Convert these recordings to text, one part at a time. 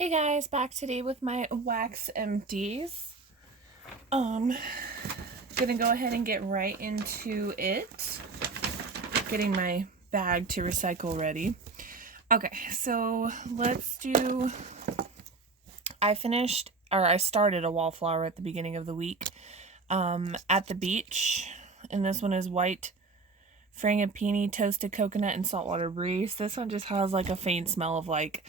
Hey guys, back today with my wax empties. Um, gonna go ahead and get right into it. Getting my bag to recycle ready. Okay, so let's do. I started a wallflower at the beginning of the week. At the beach, and this one is white frangipani, toasted coconut, and saltwater breeze. This one just has like a faint smell of like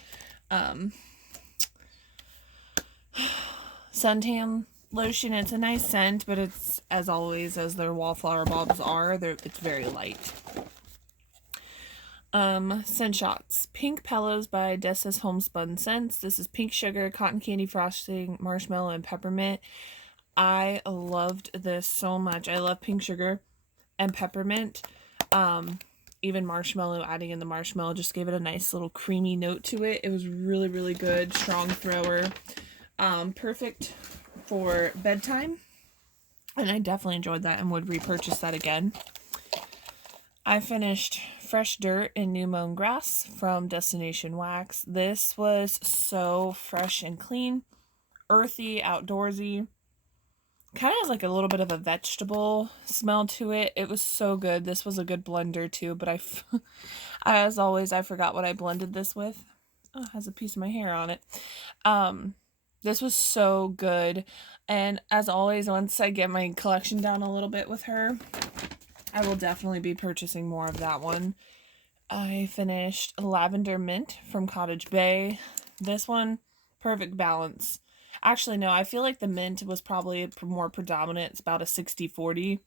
suntan lotion. It's a nice scent, but it's, as always, as their wallflower bulbs are, it's very light. Scent shots. Pink Pillows by Dessa's Homespun Scents. This is pink sugar, cotton candy frosting, marshmallow, and peppermint. I loved this so much. I love pink sugar and peppermint. Even marshmallow, adding in the marshmallow just gave it a nice little creamy note to it. It was really, really good. Strong thrower. Perfect for bedtime, and I definitely enjoyed that and would repurchase that again. I finished Fresh Dirt and New Mown Grass from Destination Wax. This was so fresh and clean, earthy, outdoorsy. Kind of has like a little bit of a vegetable smell to it. It was so good. This was a good blender too, but as always, I forgot what I blended this with. Oh, it has a piece of my hair on it. This was so good, and as always, once I get my collection down a little bit with her, I will definitely be purchasing more of that one. I finished Lavender Mint from Cottage Bay. This one, perfect balance. Actually, no, I feel like the mint was probably more predominant. It's about a 60-40.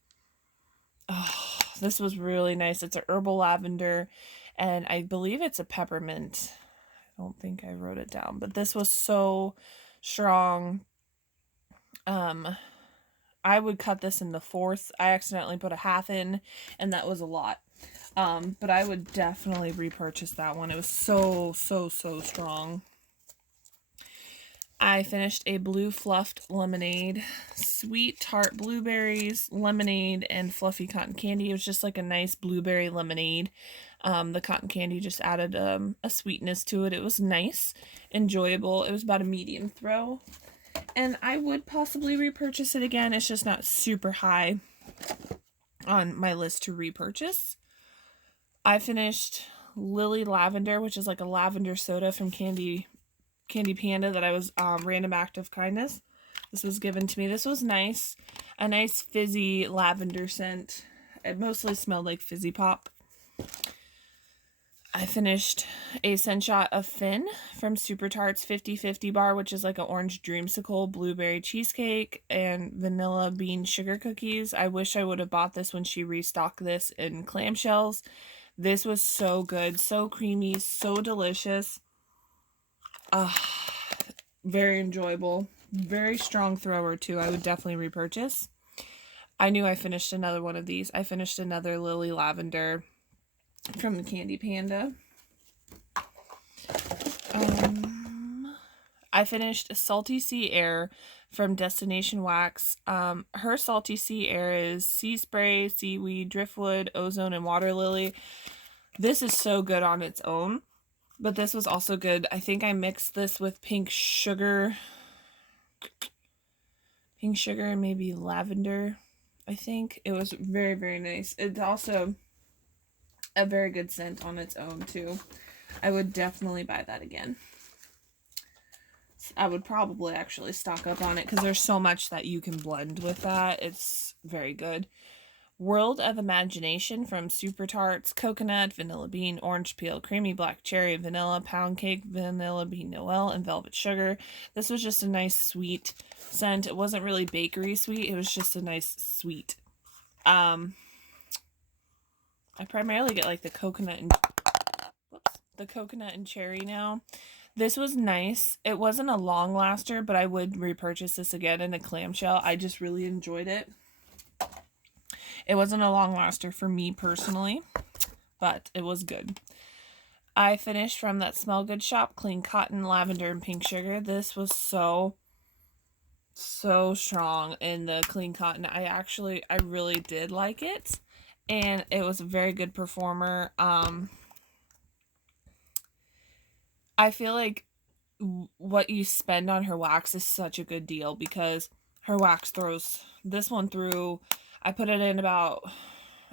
Oh, this was really nice. It's a herbal lavender, and I believe it's a peppermint. I don't think I wrote it down, but this was so strong. I would cut this into fourths. I accidentally put a half in, and that was a lot. But I would definitely repurchase that one. It was so strong. I finished a blue fluffed lemonade, sweet tart blueberries, lemonade, and fluffy cotton candy. It was just like a nice blueberry lemonade. The cotton candy just added a sweetness to it. It was nice, enjoyable. It was about a medium throw, and I would possibly repurchase it again. It's just not super high on my list to repurchase. I finished Lily Lavender, which is like a lavender soda from Candy Panda that I was random act of kindness. This was given to me. This was nice. A nice fizzy lavender scent. It mostly smelled like fizzy pop. I finished a scent shot of Finn from Super Tarts 50/50 bar, which is like an orange dreamsicle, blueberry cheesecake, and vanilla bean sugar cookies. I wish I would have bought this when she restocked this in clamshells. This was so good, so creamy, so delicious. Very enjoyable. Very strong thrower too. I would definitely repurchase. I knew I finished another one of these. I finished another Lily Lavender from the Candy Panda. I finished Salty Sea Air from Destination Wax. Her Salty Sea Air is sea spray, seaweed, driftwood, ozone, and water lily. This is so good on its own, but this was also good. I think I mixed this with pink sugar and maybe lavender. I think it was very, very nice. It's also a very good scent on its own too. I would definitely buy that again. I would probably actually stock up on it because there's so much that you can blend with that. It's very good. World of Imagination from Super Tarts, coconut, vanilla bean, orange peel, creamy black cherry, vanilla, pound cake, vanilla bean Noel, and velvet sugar. This was just a nice sweet scent. It wasn't really bakery sweet. It was just a nice sweet. I primarily get like the coconut and cherry now. This was nice. It wasn't a long laster, but I would repurchase this again in a clamshell. I just really enjoyed it. It wasn't a long laster for me personally, but it was good. I finished from that Smell Good shop, Clean Cotton, Lavender, and Pink Sugar. This was so strong in the Clean Cotton. I really did like it, and it was a very good performer. I feel like what you spend on her wax is such a good deal because her wax throws this one through. I put it in about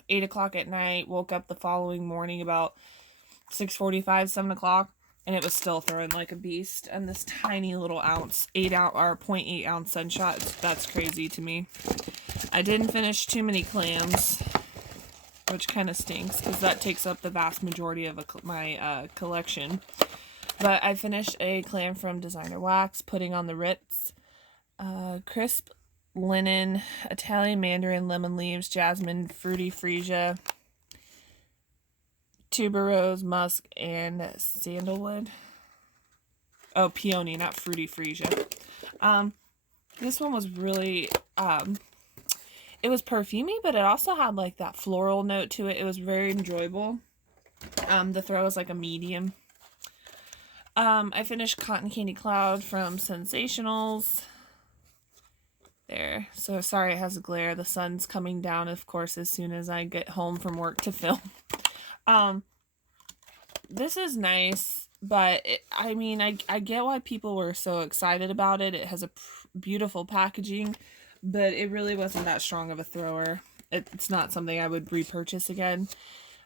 8 o'clock at night, woke up the following morning about 6:45, 7 o'clock, and it was still throwing like a beast. And this tiny little ounce, 8 ounce or 0.8 ounce sunshot, that's crazy to me. I didn't finish too many clams, which kind of stinks because that takes up the vast majority of my collection. But I finished a clam from Designer Wax, putting on the Ritz. Crisp linen, Italian mandarin, lemon leaves, jasmine, fruity freesia, tuberose, musk, and sandalwood. Oh, peony, not fruity freesia. This one was really, it was perfumey, but it also had like that floral note to it. It was very enjoyable. The throw was like a medium. I finished Cotton Candy Cloud from Sensationals. There. So sorry it has a glare. The sun's coming down, of course, as soon as I get home from work to film. This is nice, but I get why people were so excited about it. It has a beautiful packaging, but it really wasn't that strong of a thrower. It's not something I would repurchase again.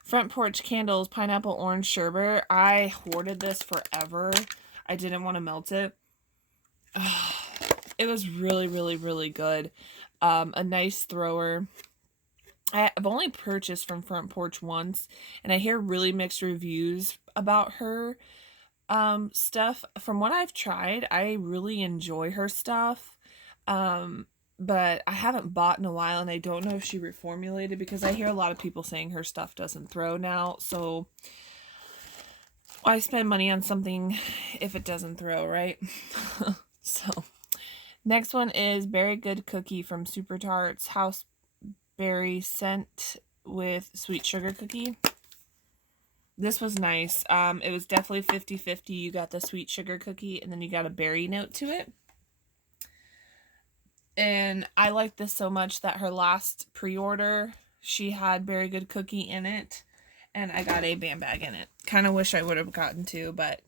Front Porch Candles Pineapple Orange Sherbet. I hoarded this forever. I didn't want to melt it. It was really, really, really good. A nice thrower. I've only purchased from Front Porch once, and I hear really mixed reviews about her stuff. From what I've tried, I really enjoy her stuff. But I haven't bought in a while, and I don't know if she reformulated because I hear a lot of people saying her stuff doesn't throw now. So why spend money on something if it doesn't throw, right? So next one is Berry Good Cookie from Super Tarts House Berry Scent with Sweet Sugar Cookie. This was nice. It was definitely 50-50. You got the sweet sugar cookie, and then you got a berry note to it. And I like this so much that her last pre-order, she had Berry Good Cookie in it, and I got a band bag in it. Kind of wish I would have gotten two, but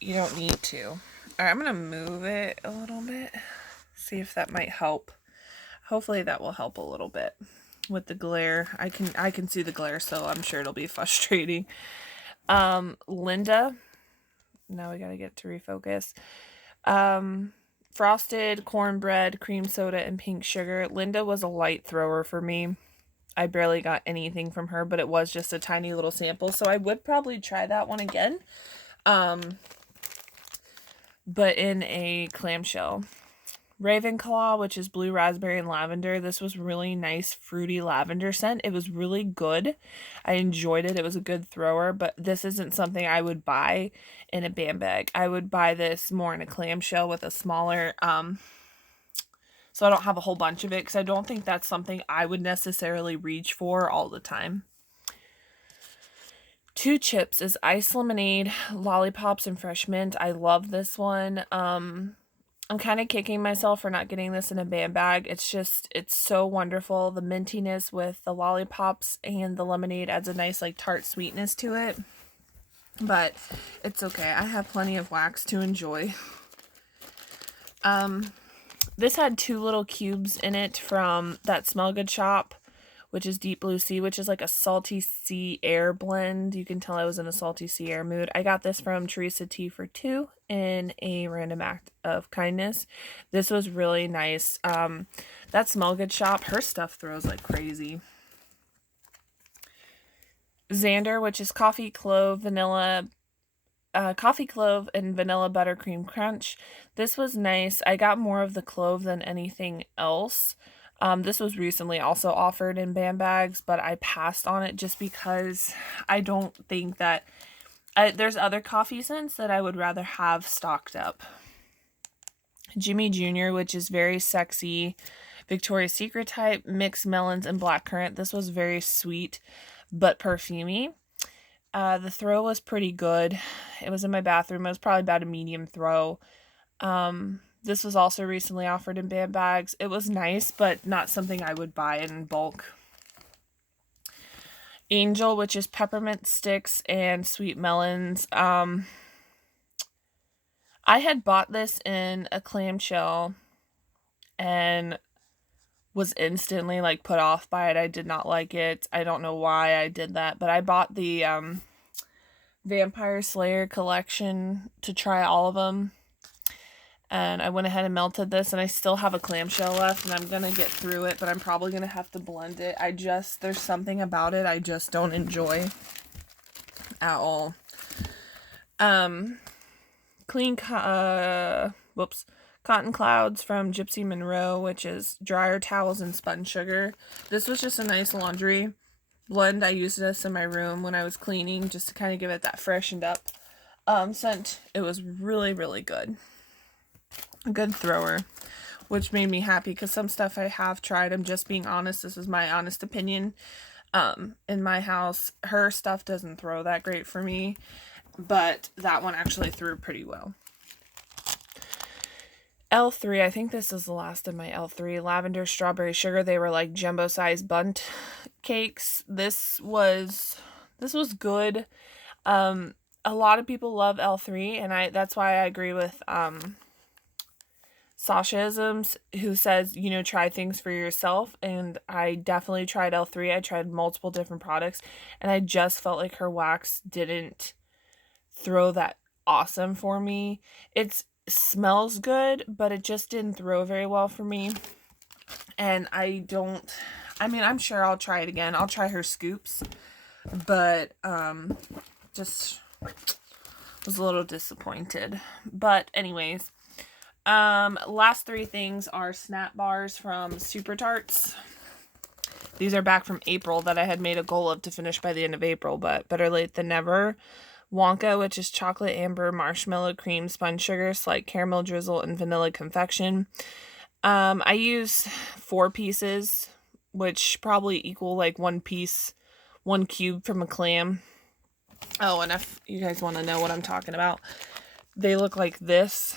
you don't need to. All right, I'm going to move it a little bit, see if that might help. Hopefully that will help a little bit with the glare. I can see the glare, so I'm sure it'll be frustrating. Linda. Now we got to get to refocus. Frosted cornbread, cream soda, and pink sugar. Linda was a light thrower for me. I barely got anything from her, but it was just a tiny little sample, so I would probably try that one again. But in a clamshell. Ravenclaw, which is blue raspberry and lavender. This was really nice fruity lavender scent. It was really good. I enjoyed it. It was a good thrower, but this isn't something I would buy in a band bag. I would buy this more in a clamshell with a smaller, so I don't have a whole bunch of it, because I don't think that's something I would necessarily reach for all the time. Two Chips is ice lemonade, lollipops, and fresh mint. I love this one. I'm kind of kicking myself for not getting this in a band bag. It's so wonderful. The mintiness with the lollipops and the lemonade adds a nice like tart sweetness to it. But it's okay. I have plenty of wax to enjoy. This had 2 little cubes in it from that Smell Good shop, which is Deep Blue Sea, which is like a salty sea air blend. You can tell I was in a salty sea air mood. I got this from Teresa T for 2 in a random act of kindness. This was really nice. That Smell Good shop, her stuff throws like crazy. Xander, which is coffee clove, vanilla, coffee clove and vanilla buttercream crunch. This was nice. I got more of the clove than anything else. This was recently also offered in band bags, but I passed on it just because I don't think that there's other coffee scents that I would rather have stocked up. Jimmy Jr., which is very sexy, Victoria's Secret type, mixed melons and blackcurrant. This was very sweet, but perfumey. The throw was pretty good. It was in my bathroom. It was probably about a medium throw. This was also recently offered in band bags. It was nice, but not something I would buy in bulk. Angel, which is peppermint sticks and sweet melons. I had bought this in a clamshell and was instantly like put off by it. I did not like it. I don't know why I did that, but I bought the Vampire Slayer collection to try all of them. And I went ahead and melted this, and I still have a clamshell left, and I'm going to get through it, but I'm probably going to have to blend it. There's something about it I just don't enjoy at all. Clean, Cotton Clouds from Gypsy Monroe, which is dryer towels and spun sugar. This was just a nice laundry blend. I used this in my room when I was cleaning just to kind of give it that freshened up scent. It was really, really good. A good thrower, which made me happy because some stuff I have tried, I'm just being honest, this is my honest opinion. In my house, her stuff doesn't throw that great for me, but that one actually threw pretty well. L3, I think this is the last of my L3. Lavender Strawberry Sugar. They were like jumbo size bundt cakes. This was good. A lot of people love L3, and that's why I agree with Sasha-isms, who says, you know, try things for yourself. And I definitely tried L3. I tried multiple different products, and I just felt like her wax didn't throw that awesome for me. It smells good, but it just didn't throw very well for me. And I'm sure I'll try it again. I'll try her scoops, but just was a little disappointed. But anyways, last three things are snap bars from Super Tarts. These are back from April that I had made a goal of to finish by the end of April, but better late than never. Wonka, which is chocolate amber, marshmallow cream, spun sugar, slight caramel drizzle, and vanilla confection. I use 4 pieces, which probably equal like 1 cube from a clam. Oh, and if you guys want to know what I'm talking about, they look like this.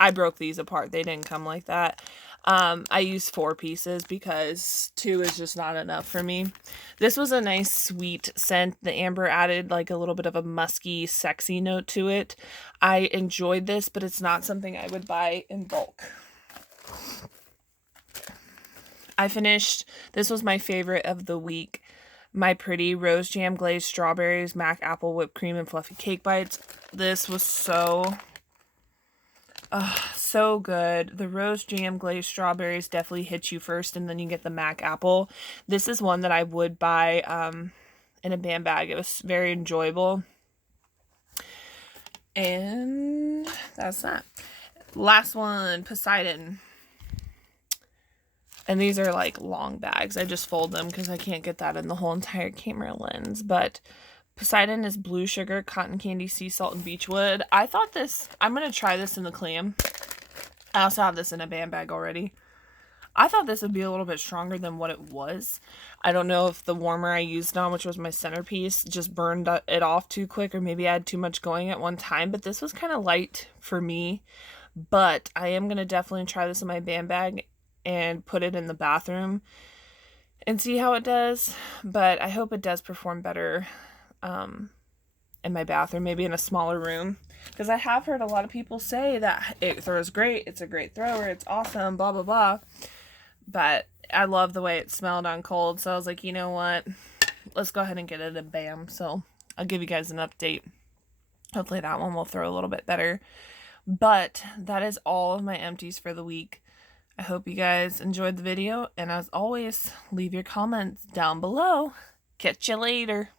I broke these apart. They didn't come like that. I use 4 pieces because 2 is just not enough for me. This was a nice sweet scent. The amber added like a little bit of a musky, sexy note to it. I enjoyed this, but it's not something I would buy in bulk. This was my favorite of the week. My Pretty Rose Jam Glazed Strawberries, Mac Apple Whipped Cream, and Fluffy Cake Bites. This was so good. The Rose Jam Glazed Strawberries definitely hits you first, and then you get the Mac Apple. This is one that I would buy in a band bag. It was very enjoyable. And that's that. Last one, Poseidon. And these are like long bags. I just fold them because I can't get that in the whole entire camera lens. But Poseidon is blue sugar, cotton candy, sea salt, and beechwood. I'm going to try this in the clam. I also have this in a band bag already. I thought this would be a little bit stronger than what it was. I don't know if the warmer I used on, which was my centerpiece, just burned it off too quick, or maybe I had too much going at one time. But this was kind of light for me. But I am going to definitely try this in my band bag and put it in the bathroom and see how it does. But I hope it does perform better in my bathroom, maybe in a smaller room, because I have heard a lot of people say that it throws great, it's a great thrower, it's awesome, blah blah blah. But I love the way it smelled on cold, so I was like, you know what, let's go ahead and get it in BAM. So I'll give you guys an update. Hopefully that one will throw a little bit better. But that is all of my empties for the week. I hope you guys enjoyed the video, and as always, leave your comments down below. Catch you later.